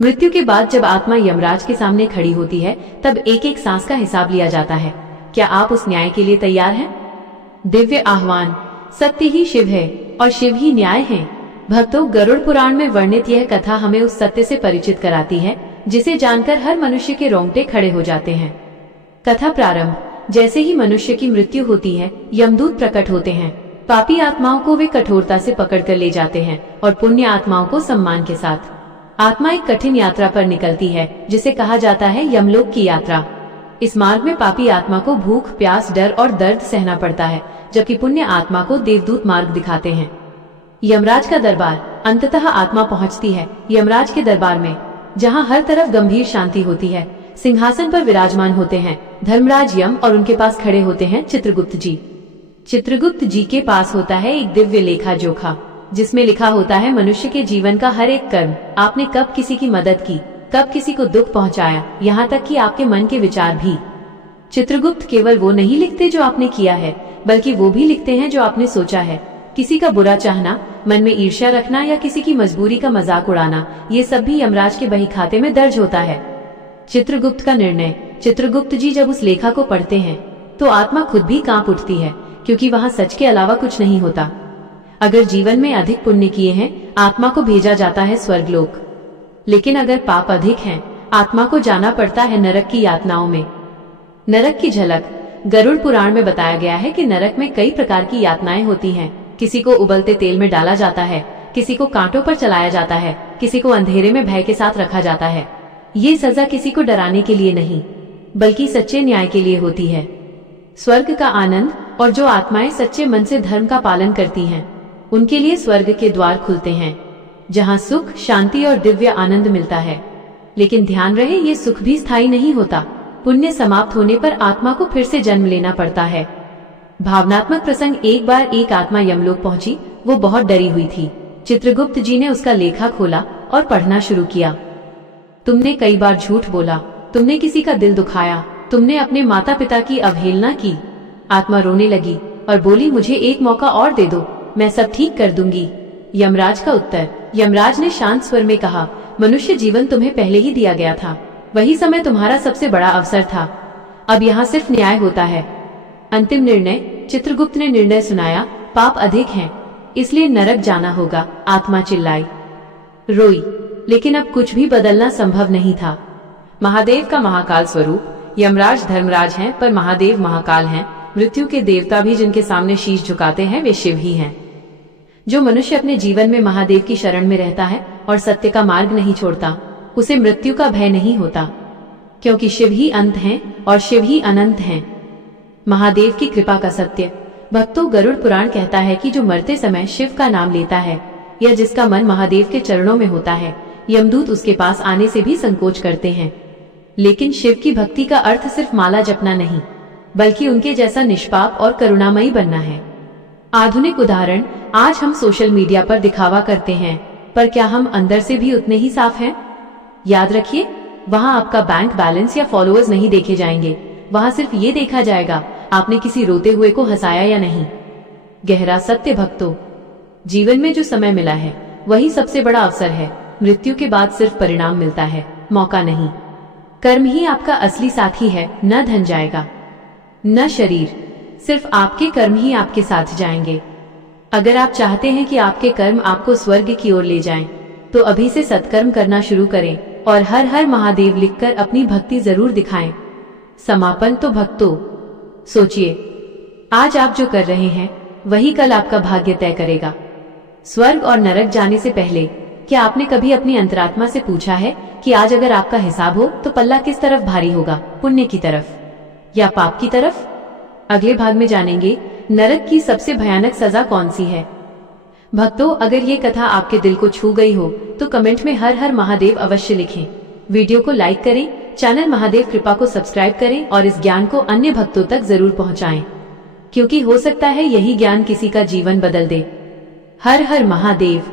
मृत्यु के बाद जब आत्मा यमराज के सामने खड़ी होती है तब एक एक सांस का हिसाब लिया जाता है। क्या आप उस न्याय के लिए तैयार हैं? दिव्य आह्वान। सत्य ही शिव है और शिव ही न्याय है। भक्तों, गरुड़ पुराण में वर्णित यह कथा हमें उस सत्य से परिचित कराती है जिसे जानकर हर मनुष्य के रोंगटे खड़े हो जाते हैं। कथा प्रारंभ। जैसे ही मनुष्य की मृत्यु होती है, यमदूत प्रकट होते हैं। पापी आत्माओं को वे कठोरता से पकड़कर ले जाते हैं और पुण्य आत्माओं को सम्मान के साथ। आत्मा एक कठिन यात्रा पर निकलती है जिसे कहा जाता है यमलोक की यात्रा। इस मार्ग में पापी आत्मा को भूख, प्यास, डर और दर्द सहना पड़ता है, जबकि पुण्य आत्मा को देवदूत मार्ग दिखाते हैं। यमराज का दरबार। अंततः आत्मा पहुंचती है यमराज के दरबार में, जहां हर तरफ गंभीर शांति होती है। सिंहासन पर विराजमान होते हैं धर्मराज यम और उनके पास खड़े होते हैं चित्रगुप्त जी। चित्रगुप्त जी के पास होता है एक दिव्य लेखा जोखा, जिसमें लिखा होता है मनुष्य के जीवन का हर एक कर्म। आपने कब किसी की मदद की, कब किसी को दुख पहुंचाया, यहाँ तक कि आपके मन के विचार भी। चित्रगुप्त केवल वो नहीं लिखते जो आपने किया है, बल्कि वो भी लिखते हैं जो आपने सोचा है। किसी का बुरा चाहना, मन में ईर्ष्या रखना या किसी की मजबूरी का मजाक उड़ाना, ये सब भी यमराज के बही खाते में दर्ज होता है। चित्रगुप्त का निर्णय। चित्रगुप्त जी जब उस लेखा को पढ़ते हैं तो आत्मा खुद भी कांप उठती है, क्योंकि वहाँ सच के अलावा कुछ नहीं होता। अगर जीवन में अधिक पुण्य किए हैं, आत्मा को भेजा जाता है स्वर्गलोक। लेकिन अगर पाप अधिक हैं, आत्मा को जाना पड़ता है नरक की यातनाओं में। नरक की झलक। गरुड़ पुराण में बताया गया है कि नरक में कई प्रकार की यातनाएं होती हैं। किसी को उबलते तेल में डाला जाता है, किसी को कांटों पर चलाया जाता है, किसी को अंधेरे में भय के साथ रखा जाता है। ये सजा किसी को डराने के लिए नहीं, बल्कि सच्चे न्याय के लिए होती है। स्वर्ग का आनंद। और जो आत्माएं सच्चे मन से धर्म का पालन करती हैं, उनके लिए स्वर्ग के द्वार खुलते हैं, जहां सुख, शांति और दिव्य आनंद मिलता है। लेकिन ध्यान रहे, ये सुख भी स्थायी नहीं होता। पुण्य समाप्त होने पर आत्मा को फिर से जन्म लेना पड़ता है। भावनात्मक प्रसंग। एक बार एक आत्मा यमलोक पहुंची। वो बहुत डरी हुई थी। चित्रगुप्त जी ने उसका लेखा खोला और पढ़ना शुरू किया। तुमने कई बार झूठ बोला, तुमने किसी का दिल दुखाया, तुमने अपने माता पिता की अवहेलना की। आत्मा रोने लगी और बोली, मुझे एक मौका और दे दो, मैं सब ठीक कर दूंगी। यमराज का उत्तर। यमराज ने शांत स्वर में कहा, मनुष्य जीवन तुम्हें पहले ही दिया गया था। वही समय तुम्हारा सबसे बड़ा अवसर था। अब यहाँ सिर्फ न्याय होता है। अंतिम निर्णय। चित्रगुप्त ने निर्णय सुनाया, पाप अधिक हैं, इसलिए नरक जाना होगा। आत्मा चिल्लाई, रोई, लेकिन अब कुछ भी बदलना संभव नहीं था। महादेव का महाकाल स्वरूप। यमराज धर्मराज हैं, पर महादेव महाकाल हैं। मृत्यु के देवता भी जिनके सामने शीश झुकाते हैं, वे शिव ही हैं। जो मनुष्य अपने जीवन में महादेव की शरण में रहता है और सत्य का मार्ग नहीं छोड़ता, उसे मृत्यु का भय नहीं होता, क्योंकि शिव ही अंत हैं और शिव ही अनंत हैं। महादेव की कृपा का सत्य। भक्तों, गरुड़ पुराण कहता है कि जो मरते समय शिव का नाम लेता है या जिसका मन महादेव के चरणों में होता है, यमदूत उसके पास आने से भी संकोच करते हैं। लेकिन शिव की भक्ति का अर्थ सिर्फ माला जपना नहीं, बल्कि उनके जैसा निष्पाप और करुणामयी बनना है। आधुनिक उदाहरण। आज हम सोशल मीडिया पर दिखावा करते हैं, पर क्या हम अंदर से भी उतने ही साफ हैं? याद रखिए, वहाँ आपका बैंक बैलेंस या फॉलोअर्स नहीं देखे जाएंगे। वहाँ सिर्फ ये देखा जाएगा, आपने किसी रोते हुए को हंसाया या नहीं। गहरा सत्य। भक्तों, जीवन में जो समय मिला है वही सबसे बड़ा अवसर है। मृत्यु के बाद सिर्फ परिणाम मिलता है, मौका नहीं। कर्म ही आपका असली साथी है, न धन जाएगा, न शरीर। सिर्फ आपके कर्म ही आपके साथ जाएंगे। अगर आप चाहते हैं कि आपके कर्म आपको स्वर्ग की ओर ले जाएं, तो अभी से सत्कर्म करना शुरू करें और हर हर महादेव लिखकर अपनी भक्ति जरूर दिखाएं। समापन। तो भक्तों, सोचिए, आज आप जो कर रहे हैं वही कल आपका भाग्य तय करेगा। स्वर्ग और नरक जाने से पहले क्या आपने कभी अपनी अंतरात्मा से पूछा है कि आज अगर आपका हिसाब हो तो पल्ला किस तरफ भारी होगा, पुण्य की तरफ या पाप की तरफ? अगले भाग में जानेंगे नरक की सबसे भयानक सजा कौन सी है। भक्तों, अगर ये कथा आपके दिल को छू गई हो तो कमेंट में हर हर महादेव अवश्य लिखें। वीडियो को लाइक करें, चैनल महादेव कृपा को सब्सक्राइब करें और इस ज्ञान को अन्य भक्तों तक जरूर पहुंचाएं, क्योंकि हो सकता है यही ज्ञान किसी का जीवन बदल दे। हर हर महादेव।